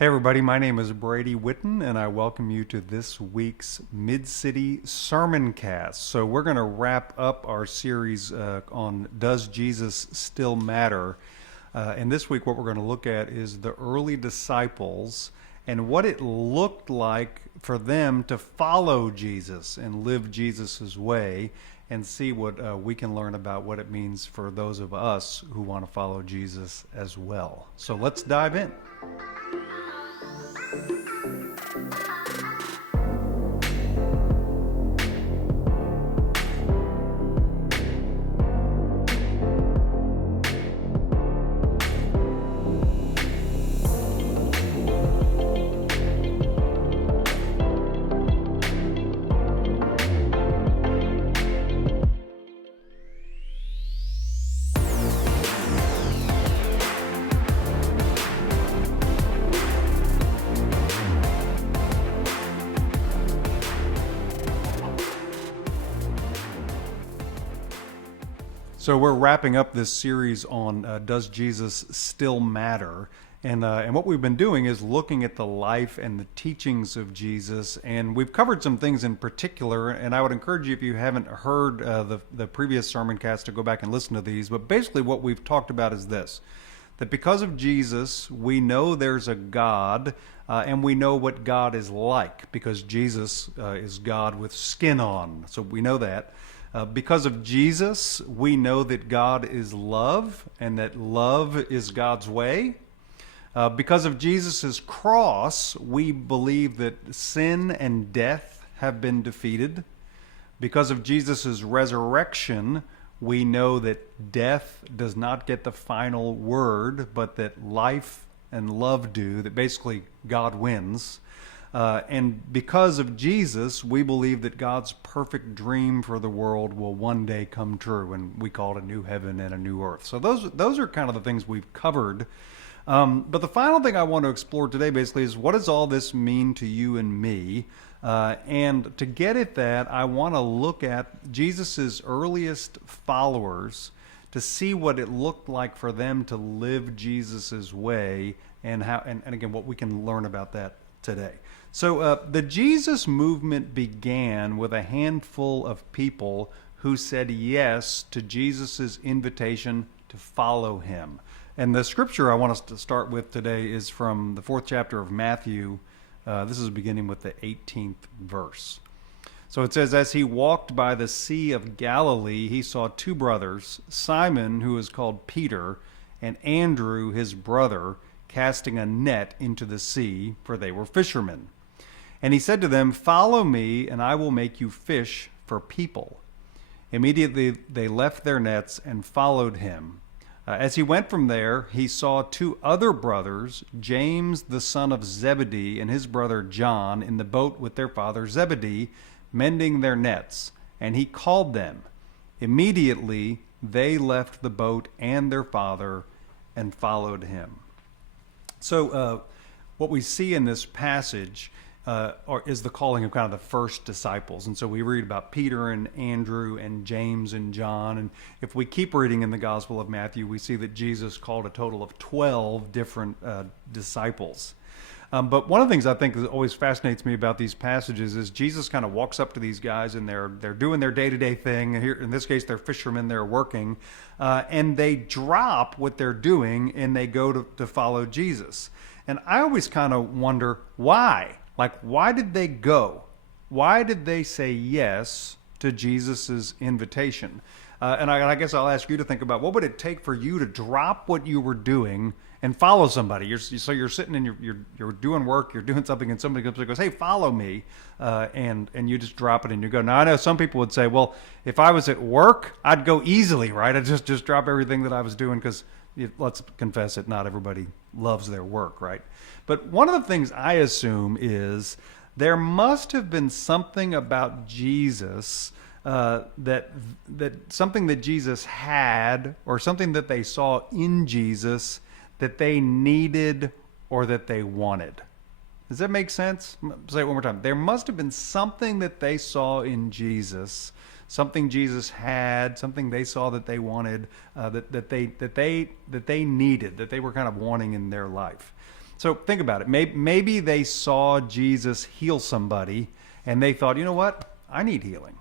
Hey everybody, my name is Brady Witten and I welcome you to this week's Mid-City Sermon Cast. So we're going to wrap up our series on Does Jesus Still Matter? And this week what we're going to look at is the early disciples and what it looked like for them to follow Jesus and live Jesus's way, and see what we can learn about what it means for those of us who want to follow Jesus as well. So let's dive in. So we're wrapping up this series on Does Jesus Still Matter? And what we've been doing is looking at the life and the teachings of Jesus, and we've covered some things in particular. And I would encourage you, if you haven't heard the previous sermon cast, to go back and listen to these. But basically, what we've talked about is this: that because of Jesus, we know there's a God, and we know what God is like because Jesus is God with skin on. So we know that. Because of Jesus, we know that God is love and that love is God's way. Because of Jesus' cross, we believe that sin and death have been defeated. Because of Jesus' resurrection, we know that death does not get the final word, but that life and love do, that basically God wins. And because of Jesus, we believe that God's perfect dream for the world will one day come true, and we call it a new heaven and a new earth. So those are kind of the things we've covered. But the final thing I want to explore today basically is, what does all this mean to you and me? And to get at that, I want to look at Jesus's earliest followers to see what it looked like for them to live Jesus's way, and how, and again, what we can learn about that today. So the Jesus movement began with a handful of people who said yes to Jesus's invitation to follow him. And the scripture I want us to start with today is from the 4th chapter of Matthew. This is beginning with the 18th verse. So it says, "As he walked by the Sea of Galilee, he saw two brothers, Simon, who is called Peter, and Andrew, his brother, casting a net into the sea, for they were fishermen. And he said to them, 'Follow me, and I will make you fish for people.' Immediately they left their nets and followed him. As he went from there, he saw two other brothers, James the son of Zebedee and his brother John, in the boat with their father Zebedee, mending their nets. And he called them. Immediately they left the boat and their father and followed him." So what we see in this passage is the calling of kind of the first disciples. And so we read about Peter and Andrew and James and John. And if we keep reading in the Gospel of Matthew, we see that Jesus called a total of 12 different disciples. But one of the things I think that always fascinates me about these passages is Jesus kind of walks up to these guys, and they're doing their day-to-day thing. Here, in this case, they're fishermen, they're working, and they drop what they're doing and they go to follow Jesus. And I always kind of wonder why. Like, why did they go? Why did they say yes to Jesus's invitation? And I guess I'll ask you to think about, what would it take for you to drop what you were doing and follow somebody? So you're sitting and you're doing work, you're doing something, and somebody comes and goes, "Hey, follow me," and you just drop it and you go. Now I know some people would say, well, if I was at work, I'd go easily, right? I'd just drop everything that I was doing, because let's confess it, not everybody loves their work, right? But one of the things I assume is there must have been something about Jesus, that something that Jesus had, or something that they saw in Jesus that they needed or that they wanted. Does that make sense? Say it one more time. There must have been something that they saw in Jesus, something Jesus had, something they saw that they wanted, that they needed, that they were kind of wanting in their life. So think about it. Maybe they saw Jesus heal somebody and they thought, you know what? I need healing.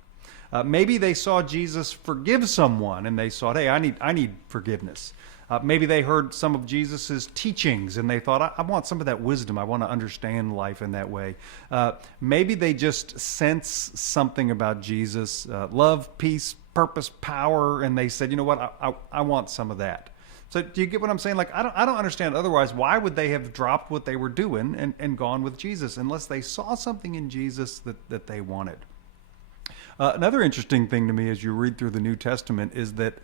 Maybe they saw Jesus forgive someone and they thought, hey, I need forgiveness. Maybe they heard some of Jesus's teachings and they thought, I want some of that wisdom. I want to understand life in that way. Maybe they just sense something about Jesus, love, peace, purpose, power, and they said, you know what, I want some of that. So do you get what I'm saying? Like, I don't understand otherwise. Why would they have dropped what they were doing and gone with Jesus unless they saw something in Jesus that they wanted? Another interesting thing to me as you read through the New Testament is that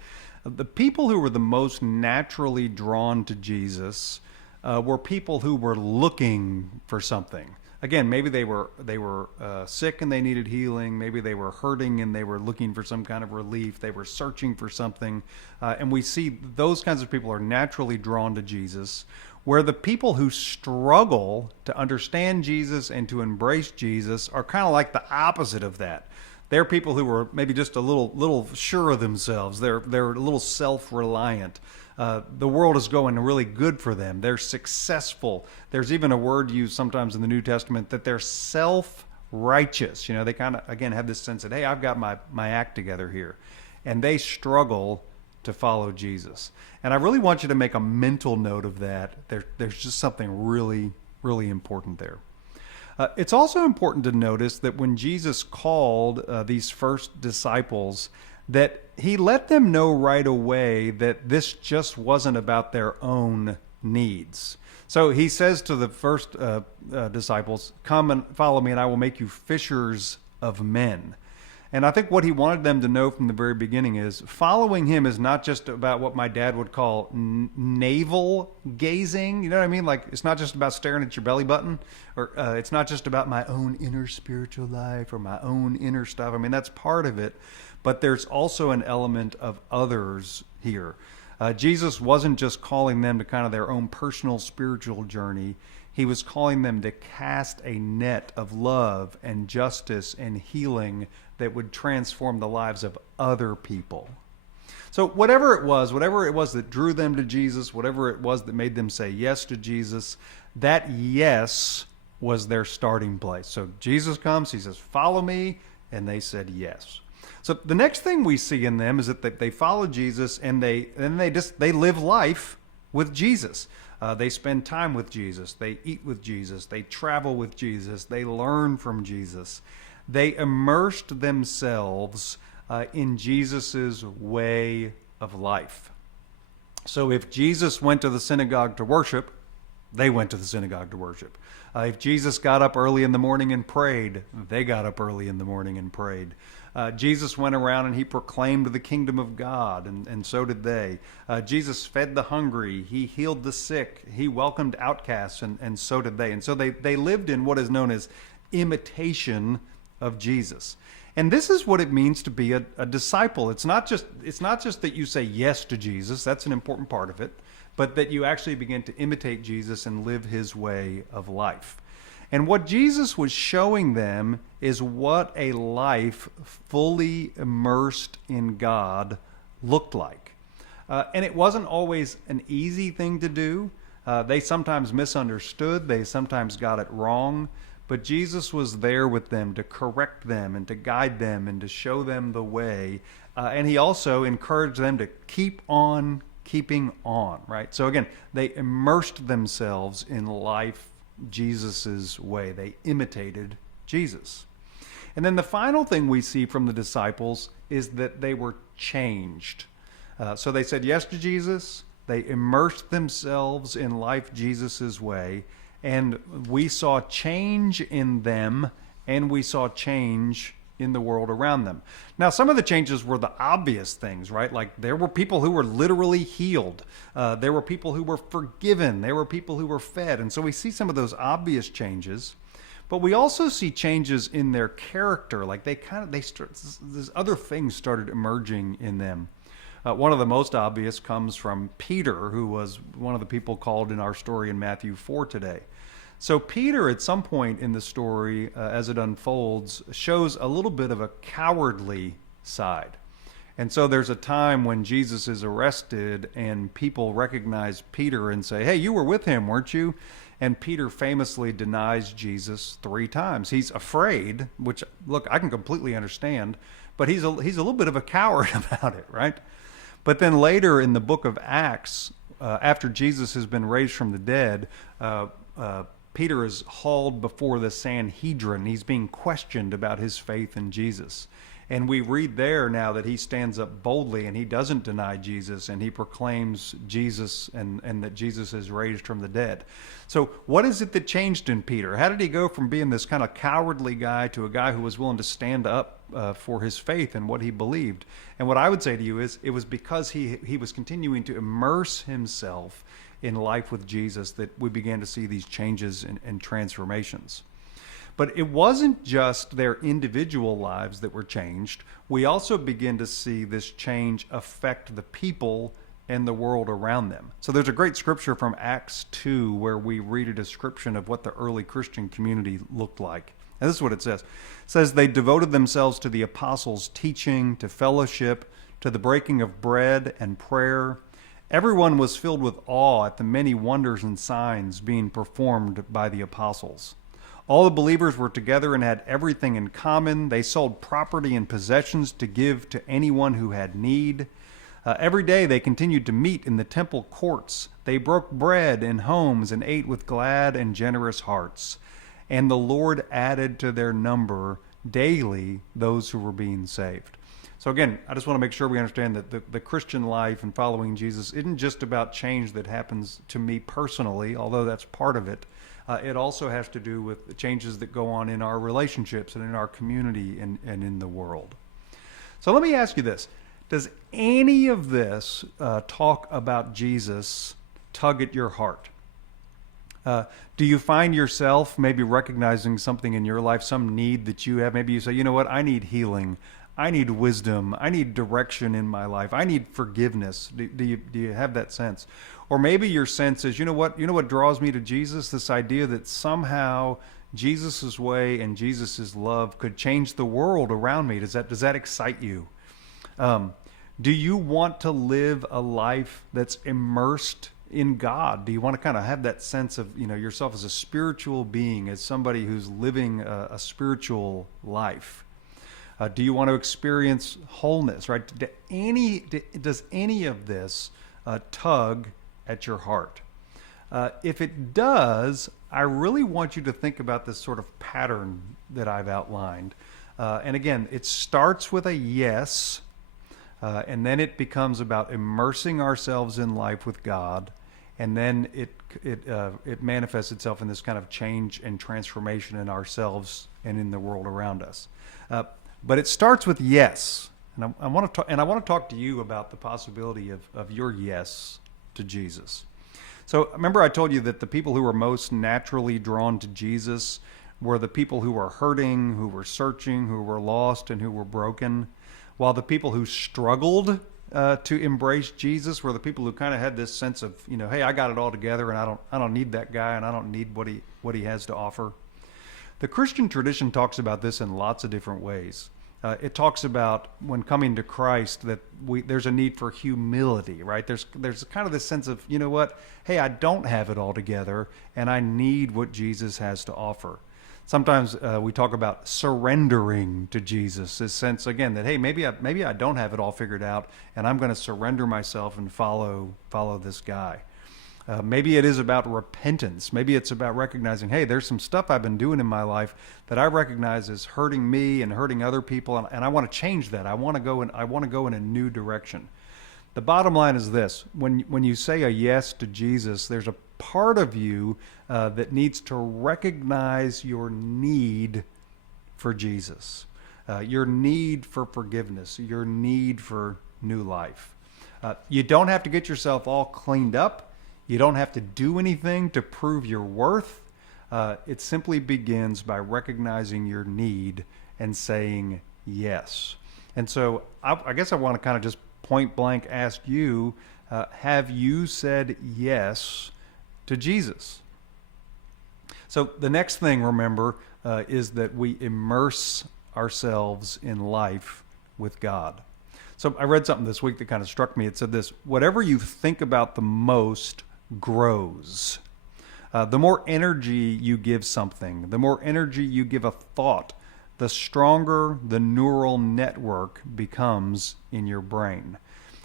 the people who were the most naturally drawn to Jesus were people who were looking for something. Again, maybe they were sick and they needed healing. Maybe they were hurting and they were looking for some kind of relief. They were searching for something. And we see those kinds of people are naturally drawn to Jesus, where the people who struggle to understand Jesus and to embrace Jesus are kind of like the opposite of that. They're people who are maybe just a little sure of themselves. They're a little self-reliant. The world is going really good for them. They're successful. There's even a word used sometimes in the New Testament that they're self-righteous. You know, they kind of, again, have this sense that, hey, I've got my act together here. And they struggle to follow Jesus. And I really want you to make a mental note of that. There's just something really, really important there. It's also important to notice that when Jesus called these first disciples, that he let them know right away that this just wasn't about their own needs. So he says to the first disciples, come and follow me and I will make you fishers of men. And I think what he wanted them to know from the very beginning is following him is not just about what my dad would call navel gazing. You know what I mean? Like, it's not just about staring at your belly button, or it's not just about my own inner spiritual life or my own inner stuff. I mean, that's part of it. But there's also an element of others here. Jesus wasn't just calling them to kind of their own personal spiritual journey. He was calling them to cast a net of love and justice and healing that would transform the lives of other people. So whatever it was that drew them to Jesus, whatever it was that made them say yes to Jesus, that yes was their starting place. So Jesus comes, he says, follow me, and they said yes. So the next thing we see in them is that they follow Jesus and they live life with Jesus. They spend time with Jesus. They eat with Jesus. They travel with Jesus. They learn from Jesus. They immersed themselves in Jesus's way of life. So if Jesus went to the synagogue to worship, they went to the synagogue to worship. If Jesus got up early in the morning and prayed, they got up early in the morning and prayed. Jesus went around and he proclaimed the kingdom of God, and so did they. Jesus fed the hungry. He healed the sick. He welcomed outcasts, and so did they. And so they lived in what is known as imitation of Jesus. And this is what it means to be a disciple. It's not just that you say yes to Jesus. That's an important part of it. But that you actually begin to imitate Jesus and live his way of life. And what Jesus was showing them is what a life fully immersed in God looked like. And it wasn't always an easy thing to do. They sometimes misunderstood. They sometimes got it wrong. But Jesus was there with them to correct them and to guide them and to show them the way. And he also encouraged them to keep on keeping on, right? So again, they immersed themselves in life Jesus's way. They imitated Jesus. And then the final thing we see from the disciples is that they were changed. So they said yes to Jesus. They immersed themselves in life Jesus's way. And we saw change in them, and we saw change in the world around them. Now, some of the changes were the obvious things, right? Like there were people who were literally healed. There were people who were forgiven. There were people who were fed. And so we see some of those obvious changes. But we also see changes in their character. Like these other things started emerging in them. One of the most obvious comes from Peter, who was one of the people called in our story in Matthew 4 today. So Peter, at some point in the story, as it unfolds, shows a little bit of a cowardly side. And so there's a time when Jesus is arrested and people recognize Peter and say, hey, you were with him, weren't you? And Peter famously denies Jesus 3 times. He's afraid, which, look, I can completely understand, but he's a little bit of a coward about it, right? But then later in the book of Acts, after Jesus has been raised from the dead, Peter is hauled before the Sanhedrin. He's being questioned about his faith in Jesus. And we read there now that he stands up boldly and he doesn't deny Jesus, and he proclaims Jesus and that Jesus is raised from the dead. So what is it that changed in Peter? How did he go from being this kind of cowardly guy to a guy who was willing to stand up for his faith and what he believed? And what I would say to you is it was because he was continuing to immerse himself in life with Jesus that we began to see these changes and transformations. But it wasn't just their individual lives that were changed. We also begin to see this change affect the people and the world around them. So there's a great scripture from Acts 2 where we read a description of what the early Christian community looked like. And this is what it says. It says, they devoted themselves to the apostles' teaching, to fellowship, to the breaking of bread and prayer. Everyone was filled with awe at the many wonders and signs being performed by the apostles. All the believers were together and had everything in common. They sold property and possessions to give to anyone who had need. Every day they continued to meet in the temple courts. They broke bread in homes and ate with glad and generous hearts. And the Lord added to their number daily those who were being saved. So again, I just want to make sure we understand that the Christian life and following Jesus isn't just about change that happens to me personally, although that's part of it. It also has to do with the changes that go on in our relationships and in our community and in the world. So let me ask you this. Does any of this talk about Jesus tug at your heart? Do you find yourself maybe recognizing something in your life, some need that you have? Maybe you say, you know what, I need healing. I need wisdom. I need direction in my life. I need forgiveness. Do you have that sense? Or maybe your sense is, you know what draws me to Jesus? This idea that somehow Jesus' way and Jesus' love could change the world around me. Does that excite you? Do you want to live a life that's immersed in God? Do you want to kind of have that sense of, yourself as a spiritual being, as somebody who's living a spiritual life? Do you want to experience wholeness, right? Does any of this tug at your heart? If it does, I really want you to think about this sort of pattern that I've outlined. And again, it starts with a yes, and then it becomes about immersing ourselves in life with God, and then it manifests itself in this kind of change and transformation in ourselves and in the world around us. But it starts with yes, and I want to talk to you about the possibility of your yes to Jesus. So remember I told you that the people who were most naturally drawn to Jesus were the people who were hurting, who were searching, who were lost, and who were broken, while the people who struggled to embrace Jesus were the people who kind of had this sense of, hey, I got it all together, and I don't need that guy, and I don't need what he has to offer. The Christian tradition talks about this in lots of different ways. It talks about when coming to Christ that there's a need for humility, right? There's kind of this sense of, you know what? Hey, I don't have it all together, and I need what Jesus has to offer. Sometimes we talk about surrendering to Jesus, this sense, again, that, hey, maybe I don't have it all figured out, and I'm going to surrender myself and follow this guy. Maybe it is about repentance. Maybe it's about recognizing, hey, there's some stuff I've been doing in my life that I recognize is hurting me and hurting other people, and I want to change that. I want to go in a new direction. The bottom line is this: when you say a yes to Jesus, there's a part of you that needs to recognize your need for Jesus, your need for forgiveness, your need for new life. You don't have to get yourself all cleaned up. You don't have to do anything to prove your worth. It simply begins by recognizing your need and saying yes. And so I guess I want to kind of just point blank ask you, have you said yes to Jesus? So the next thing, remember, is that we immerse ourselves in life with God. So I read something this week that kind of struck me. It said this: whatever you think about the most grows. The more energy you give something, the more energy you give a thought, the stronger the neural network becomes in your brain.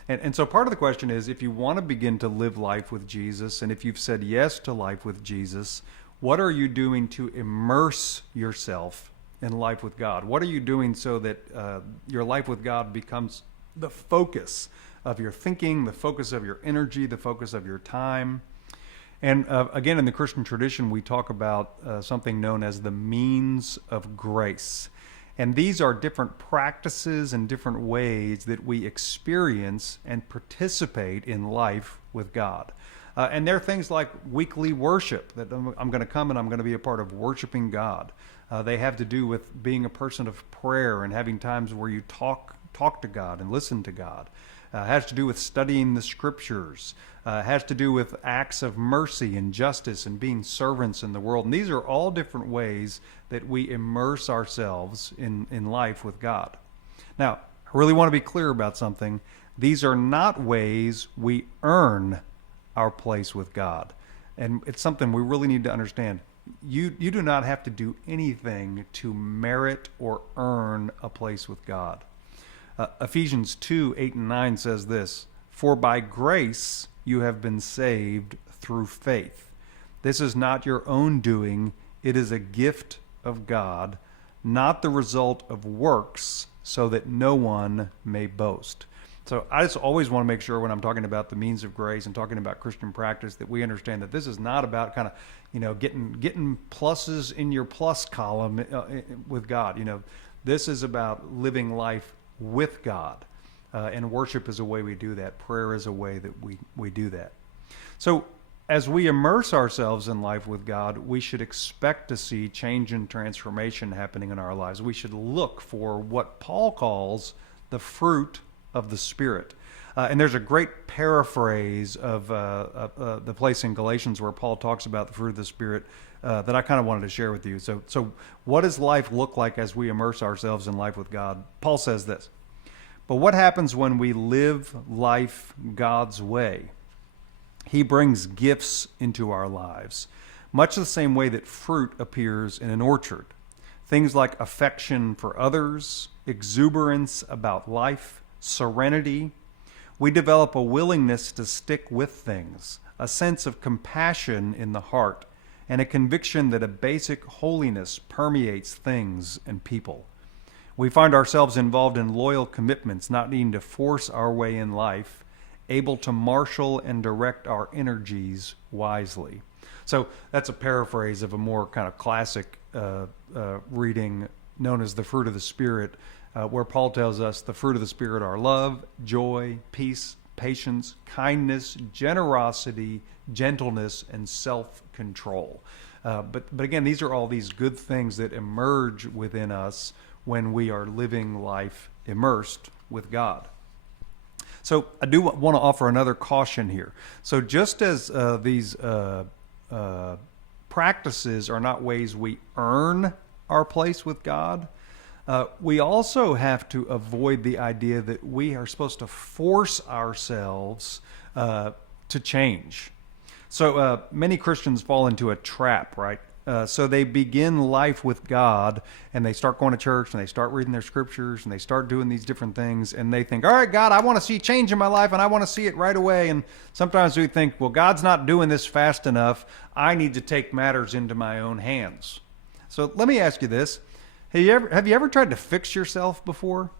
And so part of the question is, if you want to begin to live life with Jesus, and if you've said yes to life with Jesus, what are you doing to immerse yourself in life with God? What are you doing so that your life with God becomes the focus of your thinking, the focus of your energy, the focus of your time? And again, in the Christian tradition, we talk about something known as the means of grace. And these are different practices and different ways that we experience and participate in life with God. And there are things like weekly worship, that I'm going to come and I'm going to be a part of worshiping God. They have to do with being a person of prayer and having times where you talk to God and listen to God. Has to do with studying the scriptures. Has to do with acts of mercy and justice and being servants in the world. And these are all different ways that we immerse ourselves in life with God. Now, I really want to be clear about something. These are not ways we earn our place with God. And it's something we really need to understand. You do not have to do anything to merit or earn a place with God. Ephesians 2:8-9 says this, "For by grace you have been saved through faith. This is not your own doing, it is a gift of God, not the result of works, so that no one may boast." So I just always want to make sure when I'm talking about the means of grace and talking about Christian practice that we understand that this is not about kind of, getting pluses in your plus column with God. This is about living life with God. And worship is a way we do that. Prayer is a way that we do that. So as we immerse ourselves in life with God, we should expect to see change and transformation happening in our lives. We should look for what Paul calls the fruit of the Spirit. And there's a great paraphrase of the place in Galatians where Paul talks about the fruit of the Spirit that I kind of wanted to share with you. So what does life look like as we immerse ourselves in life with God? Paul says this, "But what happens when we live life God's way? He brings gifts into our lives, much the same way that fruit appears in an orchard. Things like affection for others, exuberance about life, serenity. We develop a willingness to stick with things, a sense of compassion in the heart, and a conviction that a basic holiness permeates things and people. We find ourselves involved in loyal commitments, not needing to force our way in life, able to marshal and direct our energies wisely." So that's a paraphrase of a more kind of classic reading known as the fruit of the Spirit, where Paul tells us the fruit of the Spirit are love, joy, peace, patience, kindness, generosity, gentleness, and self-control. But again, these are all these good things that emerge within us when we are living life immersed with God. So I do want to offer another caution here. So just as these practices are not ways we earn our place with God, we also have to avoid the idea that we are supposed to force ourselves to change. So many Christians fall into a trap, right? So they begin life with God and they start going to church and they start reading their scriptures and they start doing these different things and they think, all right, God, I want to see change in my life and I want to see it right away. And sometimes we think, well, God's not doing this fast enough. I need to take matters into my own hands. So let me ask you this. Have you ever tried to fix yourself before?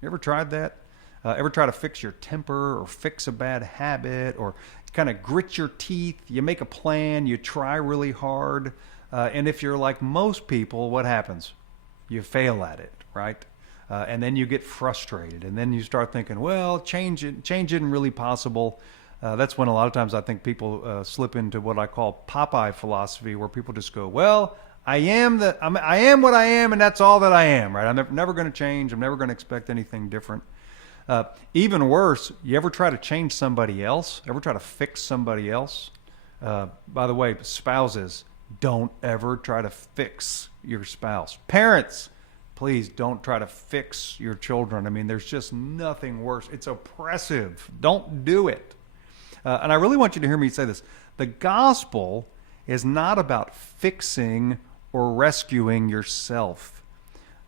You ever tried that? Ever try to fix your temper or fix a bad habit or kind of grit your teeth? You make a plan, you try really hard, and if you're like most people, what happens? You fail at it, right? And then you get frustrated, and then you start thinking, well, change isn't really possible. That's when a lot of times I think people slip into what I call Popeye philosophy, where people just go, well, I am what I am, and that's all that I am, right? I'm never going to change. I'm never going to expect anything different. Even worse, you ever try to change somebody else? Ever try to fix somebody else? By the way, spouses, don't ever try to fix your spouse. Parents, please don't try to fix your children. I mean, there's just nothing worse. It's oppressive. Don't do it. And I really want you to hear me say this. The gospel is not about fixing or rescuing yourself.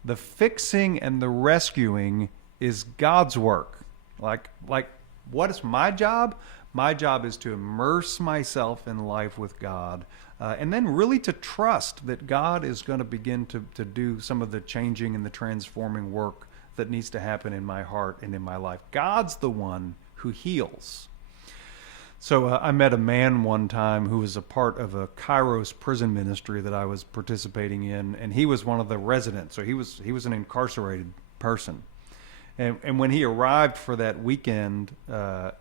The fixing and the rescuing is God's work. Like what is my job? My job is to immerse myself in life with God, and then really to trust that God is going to begin to do some of the changing and the transforming work that needs to happen in my heart and in my life. God's the one who heals. So I met a man one time who was a part of a Kairos prison ministry that I was participating in, and he was one of the residents. So he was an incarcerated person. And when he arrived for that weekend,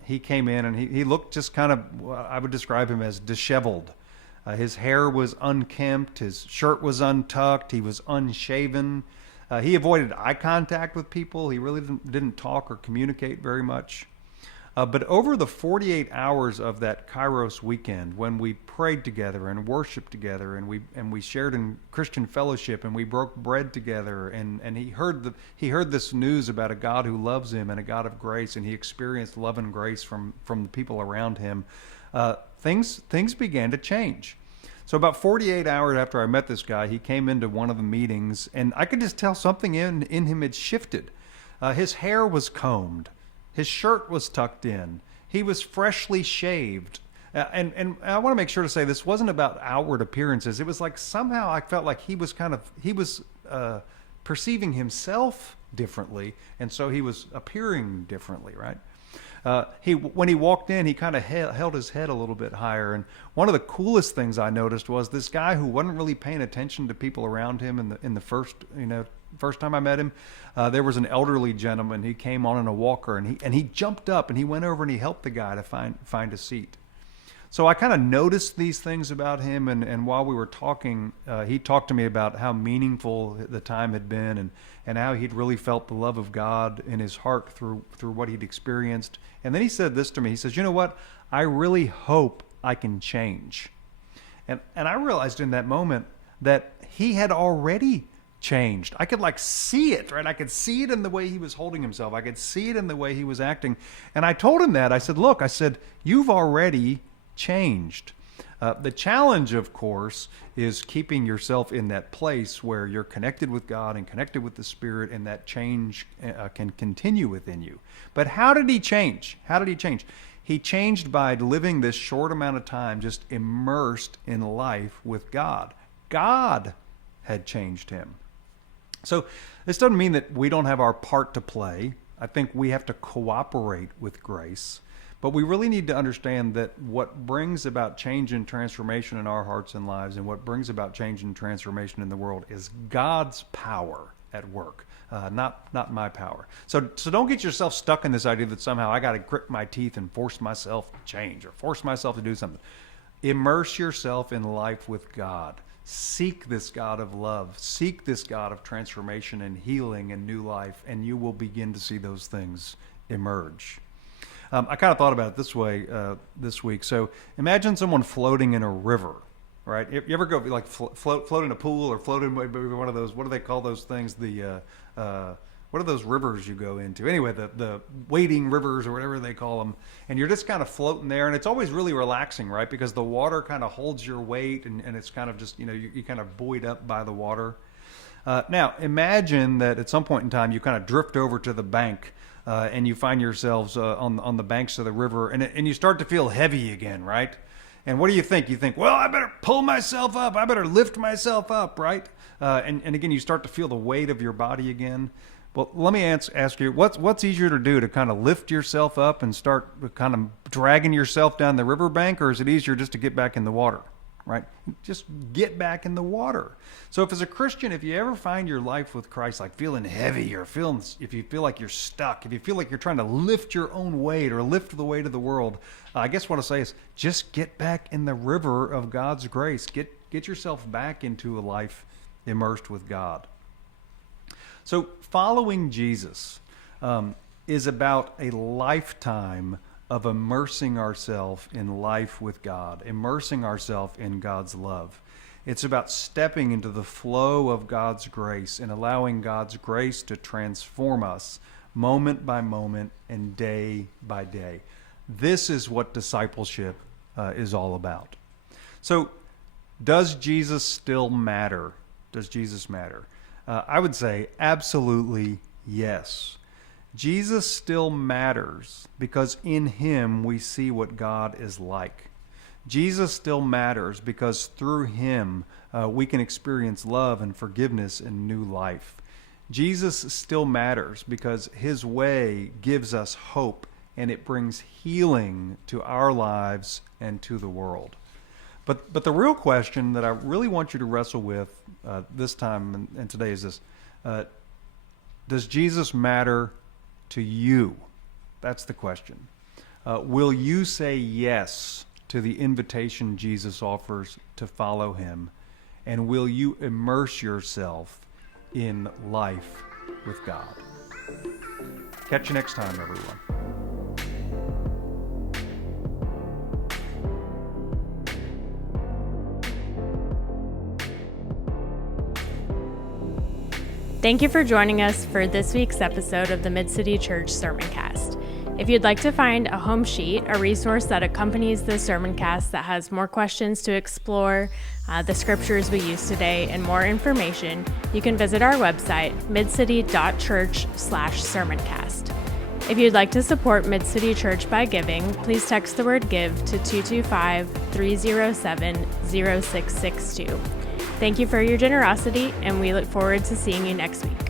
he came in and he looked just kind of, I would describe him as disheveled. His hair was unkempt, his shirt was untucked, he was unshaven. He avoided eye contact with people. He really didn't talk or communicate very much. But over the 48 hours of that Kairos weekend, when we prayed together and worshiped together, and we shared in Christian fellowship, and we broke bread together, and he heard this news about a God who loves him and a God of grace, and he experienced love and grace from the people around him. Things began to change. So about 48 hours after I met this guy, he came into one of the meetings, and I could just tell something in him had shifted. His hair was combed. His shirt was tucked in. He was freshly shaved. And I want to make sure to say this wasn't about outward appearances. It was like somehow I felt like he was perceiving himself differently, and so he was appearing differently, right? When he walked in, he kind of held his head a little bit higher. And one of the coolest things I noticed was this guy who wasn't really paying attention to people around him in the first time I met him. There was an elderly gentleman. He came on in a walker, and he jumped up and he went over and he helped the guy to find a seat. So I kind of noticed these things about him, and while we were talking, he talked to me about how meaningful the time had been, and how he'd really felt the love of God in his heart through what he'd experienced. And then he said this to me. He says, "You know what? I really hope I can change." And I realized in that moment that he had already changed. I could see it, right? I could see it in the way he was holding himself. I could see it in the way he was acting. And I told him that. I said, "Look," I said, "you've already changed." The challenge, of course, is keeping yourself in that place where you're connected with God and connected with the Spirit, and that change can continue within you. But how did he change? How did he change? He changed by living this short amount of time just immersed in life with God. God had changed him. So this doesn't mean that we don't have our part to play. I think we have to cooperate with grace. But we really need to understand that what brings about change and transformation in our hearts and lives, and what brings about change and transformation in the world, is God's power at work, not my power. So don't get yourself stuck in this idea that somehow I got to grit my teeth and force myself to change or force myself to do something. Immerse yourself in life with God. Seek this God of love. Seek this God of transformation and healing and new life, and you will begin to see those things emerge. I kind of thought about it this way this week. So imagine someone floating in a river, right? You ever go float in a pool or float in one of those? What do they call those things? What are those rivers you go into? Anyway, the wading rivers or whatever they call them. And you're just kind of floating there, and it's always really relaxing, right? Because the water kind of holds your weight, and it's kind of just you kind of buoyed up by the water. Now imagine that at some point in time you kind of drift over to the bank. And you find yourselves on the banks of the river, and you start to feel heavy again, right? And what do you think? You think, well, I better pull myself up. I better lift myself up, right? And again, you start to feel the weight of your body again. Well, let me ask you, what's easier to do, to kind of lift yourself up and start kind of dragging yourself down the riverbank, or is it easier just to get back in the water? Right? Just get back in the water. So if as a Christian, if you ever find your life with Christ like feeling heavy, or if you feel like you're stuck, if you feel like you're trying to lift your own weight or lift the weight of the world, I guess what I say is just get back in the river of God's grace. Get yourself back into a life immersed with God. So following Jesus is about a lifetime of immersing ourselves in life with God, immersing ourselves in God's love. It's about stepping into the flow of God's grace and allowing God's grace to transform us moment by moment and day by day. This is what discipleship is all about. So Does Jesus still matter? Does Jesus matter? I would say absolutely yes. Jesus still matters because in him we see what God is like. Jesus still matters because through him we can experience love and forgiveness and new life. Jesus still matters because his way gives us hope and it brings healing to our lives and to the world. But the real question that I really want you to wrestle with this time and today is this. Does Jesus matter to you? That's the question. Will you say yes to the invitation Jesus offers to follow him? And will you immerse yourself in life with God? Catch you next time, everyone. Thank you for joining us for this week's episode of the Mid-City Church Sermoncast. If you'd like to find a home sheet, a resource that accompanies the sermoncast that has more questions to explore, the scriptures we use today, and more information, you can visit our website, midcity.church/sermoncast. If you'd like to support Mid-City Church by giving, please text the word GIVE to 225-307-0662. Thank you for your generosity, and we look forward to seeing you next week.